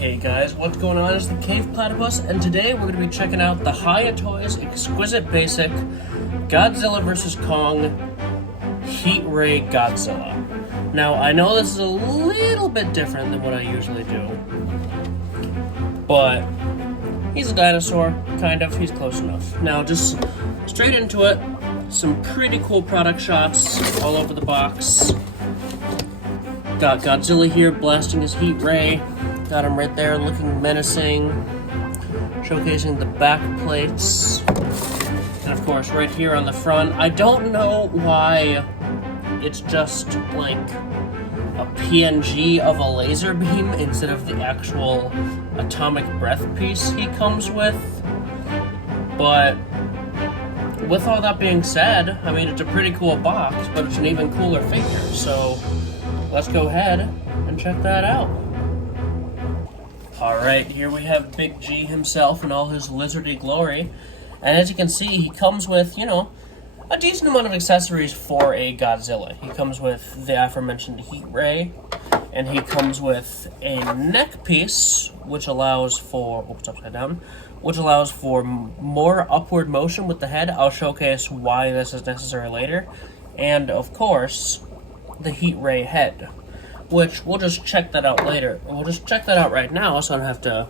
Hey guys, what's going on? It's the CavePlatypus, and today we're going to be checking out the Hiya Toys Exquisite Basic Godzilla vs. Kong Heat Ray Godzilla. Now, I know this is a little bit different than what I usually do, but he's a dinosaur, kind of. He's close enough. Now, just straight into it, some pretty cool product shots all over the box. Got Godzilla here blasting his heat ray. Got him right there looking menacing. Showcasing the back plates. And of course, right here on the front. I don't know why it's just like a PNG of a laser beam instead of the actual atomic breath piece he comes with. But with all that being said, I mean, it's a pretty cool box, but it's an even cooler figure. So let's go ahead and check that out. Alright, here we have Big G himself in all his lizardy glory. And as you can see, he comes with, you know, a decent amount of accessories for a Godzilla. He comes with the aforementioned heat ray, and he comes with a neck piece, which allows for, oops, upside down, which allows for more upward motion with the head. I'll showcase why this is necessary later. And, of course, the heat ray head, which we'll just check that out later. We'll just check that out right now, so I don't have to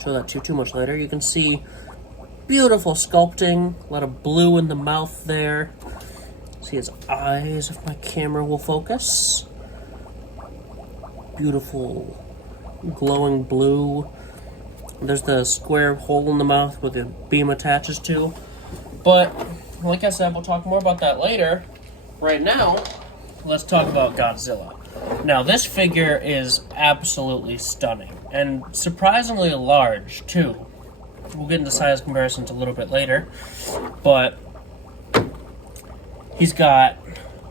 show that to you too much later. You can see beautiful sculpting, a lot of blue in the mouth there. See his eyes if my camera will focus. Beautiful glowing blue. There's the square hole in the mouth where the beam attaches to. But like I said, we'll talk more about that later. Right now, let's talk about Godzilla. Now, this figure is absolutely stunning, and surprisingly large, too. We'll get into size comparisons a little bit later, but he's got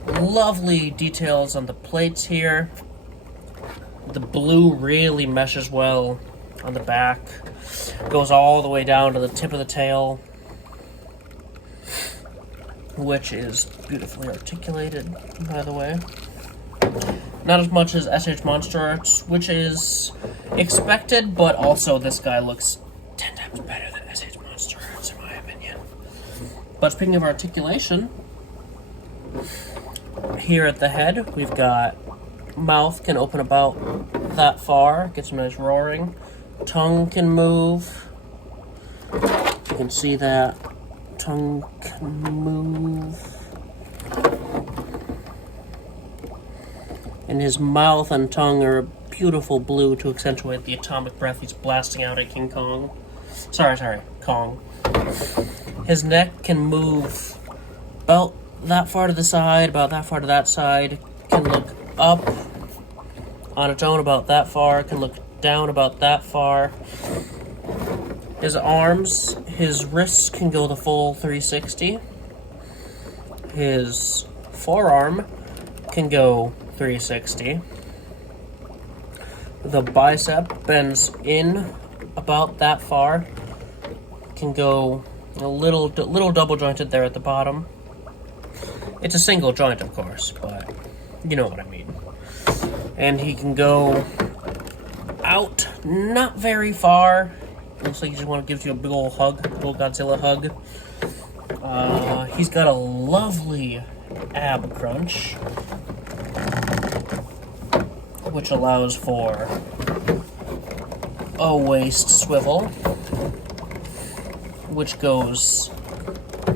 lovely details on the plates here. The blue really meshes well on the back. Goes all the way down to the tip of the tail, which is beautifully articulated, by the way. Not as much as SH Monster, which is expected, but also this guy looks 10 times better than SH Monster, in my opinion. But speaking of articulation, here at the head, we've got mouth can open about that far, get some nice roaring. Tongue can move. You can see that. Tongue can move. And his mouth and tongue are a beautiful blue to accentuate the atomic breath he's blasting out at King Kong. Sorry, Kong. His neck can move about that far to the side, about that far to that side. Can look up on its own about that far. Can look down about that far. His arms, his wrists can go the full 360. His forearm can go 360. The bicep bends in about that far. Can go a little double jointed there at the bottom. It's a single joint, of course, but you know what I mean. And he can go out, not very far. Looks like he just gives you a big old hug, big old Godzilla hug. He's got a lovely ab crunch, which allows for a waist swivel, which goes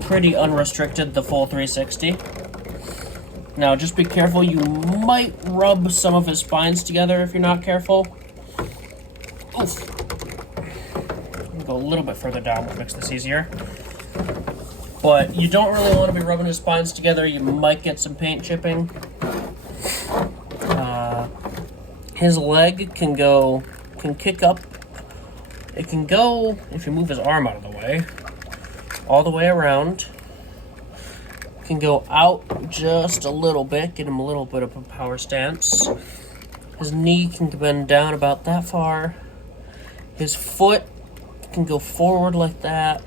pretty unrestricted, the full 360. Now, just be careful, you might rub some of his spines together if you're not careful. Oof. Go a little bit further down, which makes this easier. But you don't really want to be rubbing his spines together, you might get some paint chipping. His leg can kick up. It can go, if you move his arm out of the way, all the way around. Can go out just a little bit, get him a little bit of a power stance. His knee can bend down about that far. His foot can go forward like that,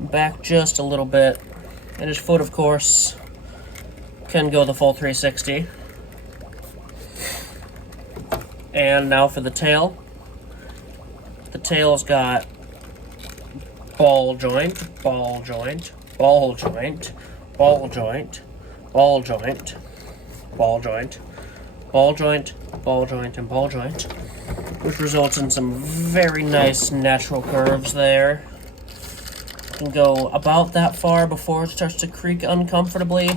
back just a little bit. And his foot, of course, can go the full 360. And now for the tail. The tail's got ball joint, ball joint, ball joint, ball joint, ball joint, ball joint, ball joint, ball joint, and ball joint, which results in some very nice natural curves there. It can go about that far before it starts to creak uncomfortably.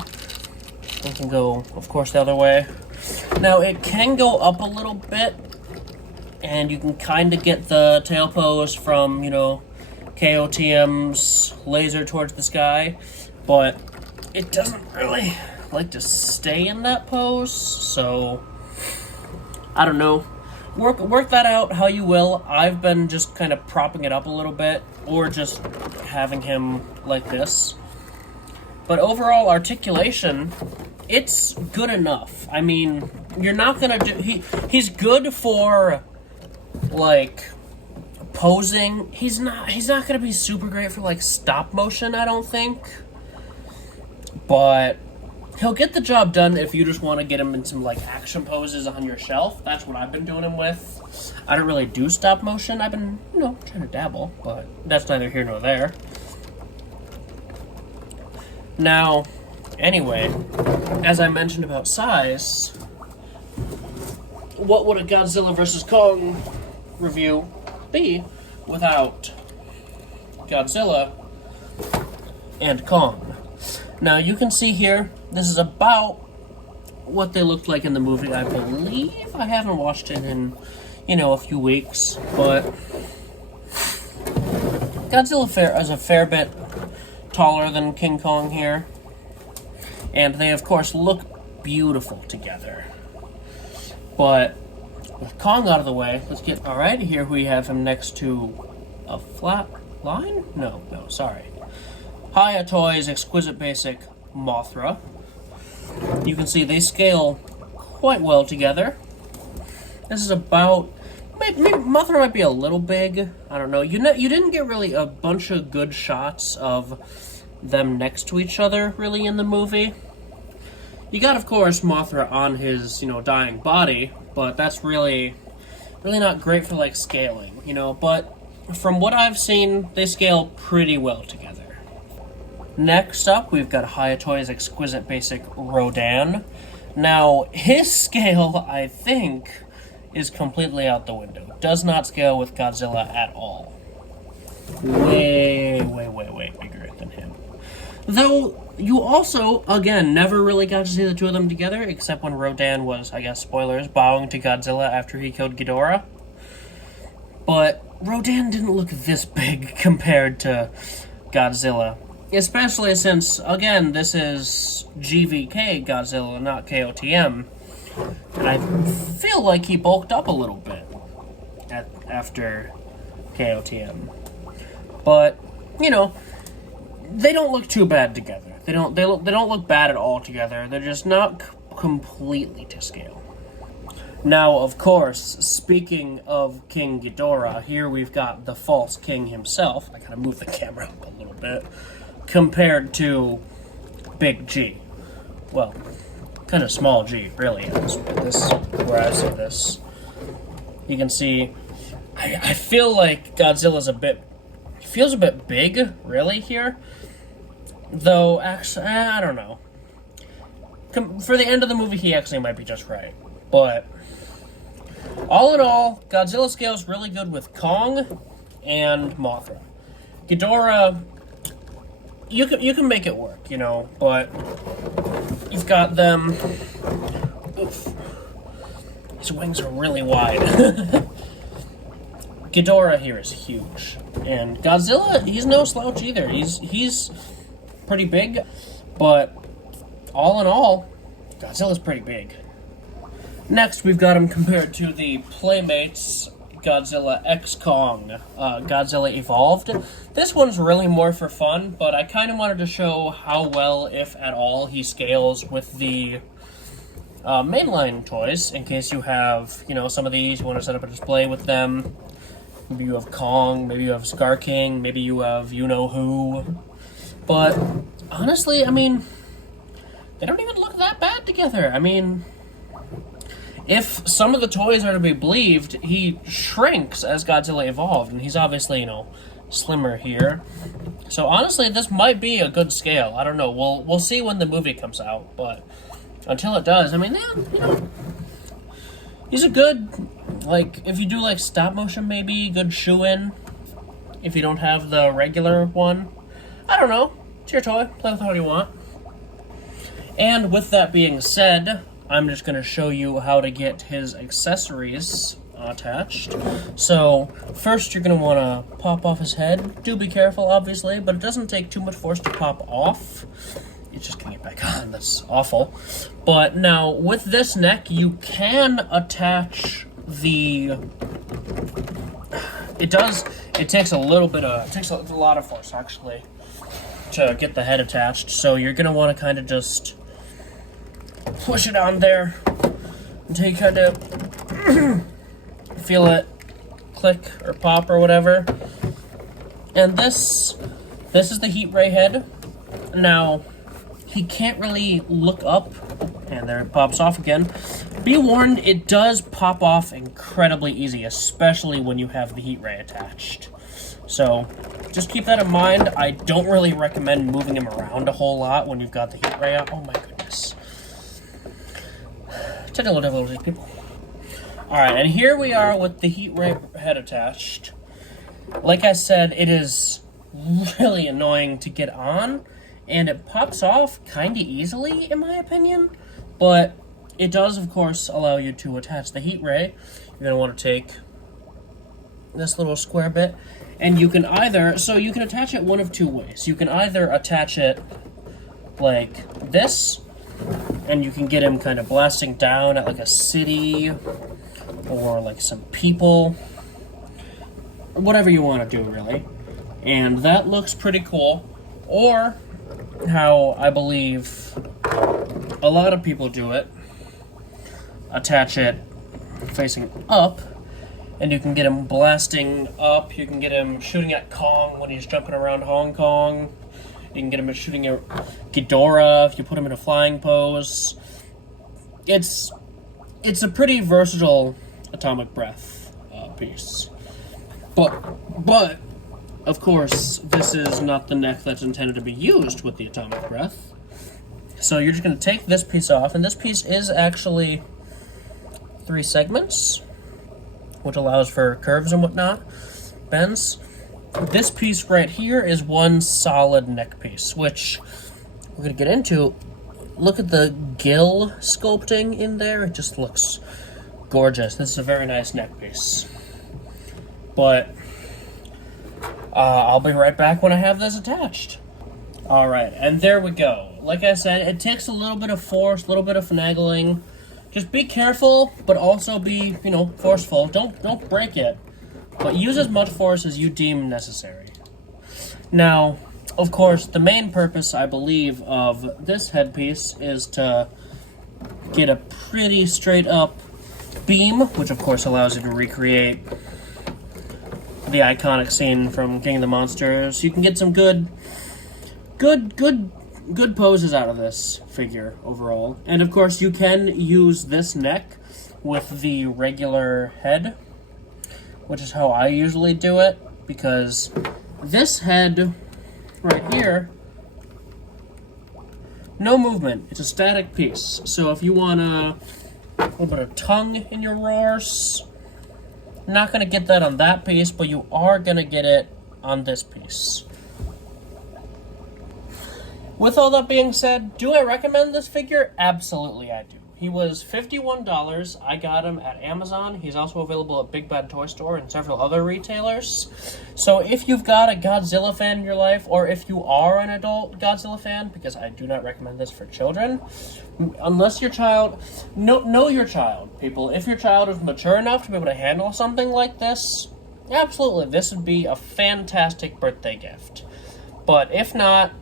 It can go, of course, the other way. Now, it can go up a little bit, and you can kind of get the tail pose from, you know, KOTM's laser towards the sky, but it doesn't really like to stay in that pose, so I don't know. Work that out how you will. I've been just kind of propping it up a little bit, or just having him like this. But overall articulation, it's good enough. I mean, you're not gonna do... He's good for, like, posing. He's not gonna be super great for, like, stop motion, I don't think. But he'll get the job done if you just want to get him in some, like, action poses on your shelf. That's what I've been doing him with. I don't really do stop motion. I've been, you know, trying to dabble, but that's neither here nor there. Now, anyway, as I mentioned about size, what would a Godzilla vs. Kong review be without Godzilla and Kong? Now, you can see here, this is about what they looked like in the movie, I believe. I haven't watched it in, you know, a few weeks, but Godzilla is a fair bit taller than King Kong here, and they, of course, look beautiful together. But with Kong out of the way, let's get... Alright, here we have him next to a flat line? No, sorry. Hiya Toys Exquisite Basic Mothra. You can see they scale quite well together. This is about... Maybe Mothra might be a little big. I don't know. You didn't get really a bunch of good shots of them next to each other, really, in the movie. You got, of course, Mothra on his, you know, dying body, but that's really not great for, like, scaling, you know. But from what I've seen, they scale pretty well together. Next up, we've got Hiya Toys Exquisite Basic Rodan. Now, his scale, I think, is completely out the window. Does not scale with Godzilla at all. Way bigger than him. Though, you also, again, never really got to see the two of them together, except when Rodan was, I guess, spoilers, bowing to Godzilla after he killed Ghidorah. But Rodan didn't look this big compared to Godzilla. Especially since, again, this is GvK Godzilla, not KOTM. And I feel like he bulked up a little bit after KOTM. But, you know, they don't look too bad together. They don't look bad at all together. They're just not completely to scale. Now, of course, speaking of King Ghidorah, here we've got the false king himself. I gotta move the camera up a little bit. Compared to Big G. Well, kind of small G, really, is where I see this. You can see, I feel like Godzilla's feels a bit big, really, here. Though, actually, I don't know. For the end of the movie, he actually might be just right. But, all in all, Godzilla scales really good with Kong and Mothra. Ghidorah, you can make it work, you know, but you've got them... Oof. His wings are really wide. Ghidorah here is huge. And Godzilla, he's no slouch either. He's pretty big, but all in all, Godzilla's pretty big. Next, we've got him compared to the Playmates GodzillaVsKong, Godzilla Evolved. This one's really more for fun, but I kind of wanted to show how well, if at all, he scales with the mainline toys, in case you have, you know, some of these, you want to set up a display with them. Maybe you have Kong, maybe you have Scar King, maybe you have you-know-who. But, honestly, I mean, they don't even look that bad together. I mean, if some of the toys are to be believed, he shrinks as Godzilla evolved, and he's obviously, you know, slimmer here. So honestly, this might be a good scale. I don't know. We'll see when the movie comes out, but until it does, I mean, yeah, you know, he's a good, like, if you do like stop motion, maybe good shoe-in. If you don't have the regular one, I don't know. It's your toy. Play with it how you want. And with that being said, I'm just going to show you how to get his accessories attached. So, first you're going to want to pop off his head. Do be careful, obviously, but it doesn't take too much force to pop off. It's just going to get back on. That's awful. But now, with this neck, you can attach the... It takes a lot of force, actually, to get the head attached. So you're going to want to kind of just push it on there until you kind of feel it click or pop or whatever. And this is the heat ray head. Now, he can't really look up, and there it pops off again. Be warned, it does pop off incredibly easy, especially when you have the heat ray attached. So, just keep that in mind. I don't really recommend moving him around a whole lot when you've got the heat ray up. Oh my goodness. Technical difficulties, people. Alright, and here we are with the heat ray head attached. Like I said, it is really annoying to get on, and it pops off kind of easily, in my opinion. But it does, of course, allow you to attach the heat ray. You're going to want to take this little square bit, and you can either, so you can attach it one of two ways. You can either attach it like this, and you can get him kind of blasting down at like a city, or like some people, or whatever you want to do, really. And that looks pretty cool. Or, how I believe a lot of people do it, attach it facing up, and you can get him blasting up. You can get him shooting at Kong when he's jumping around Hong Kong. You can get him shooting at Ghidorah if you put him in a flying pose. It's a pretty versatile atomic breath piece. But of course, this is not the neck that's intended to be used with the atomic breath. So you're just going to take this piece off, and this piece is actually 3 segments, which allows for curves and whatnot, bends. This piece right here is one solid neck piece, which we're going to get into. Look at the gill sculpting in there. It just looks gorgeous. This is a very nice neck piece. But I'll be right back when I have this attached. Alright, and there we go. Like I said, it takes a little bit of force, a little bit of finagling. Just be careful, but also be, you know, forceful. Don't break it, but use as much force as you deem necessary. Now, of course, the main purpose, I believe, of this headpiece is to get a pretty straight up beam, which of course allows you to recreate the iconic scene from King of the Monsters. You can get some good poses out of this figure overall. And of course, you can use this neck with the regular head, which is how I usually do it, because this head right here, no movement. It's a static piece. So if you want a little bit of tongue in your roars, not going to get that on that piece, but you are going to get it on this piece. With all that being said, do I recommend this figure? Absolutely I do. He was $51. I got him at Amazon. He's also available at Big Bad Toy Store and several other retailers. So if you've got a Godzilla fan in your life, or if you are an adult Godzilla fan, because I do not recommend this for children, unless your child... Know your child, people. If your child is mature enough to be able to handle something like this, absolutely, this would be a fantastic birthday gift. But if not,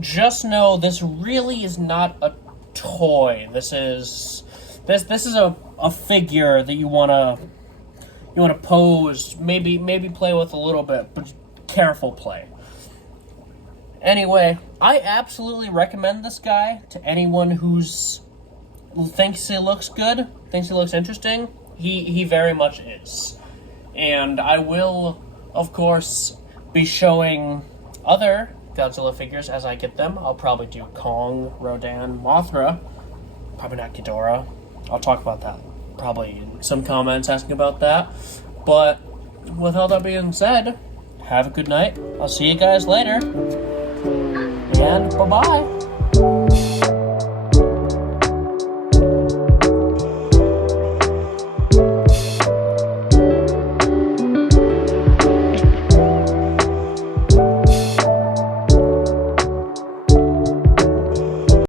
just know this really is not a toy. This is a figure that you wanna pose, maybe play with a little bit, but careful play. Anyway, I absolutely recommend this guy to anyone who thinks he looks good. thinks he looks interesting, he very much is. And I will, of course, be showing other Godzilla figures as I get them. I'll probably do Kong, Rodan, Mothra, probably not Ghidorah. I'll talk about that probably in some comments asking about that. But with all that being said, have a good night. I'll see you guys later. And bye-bye.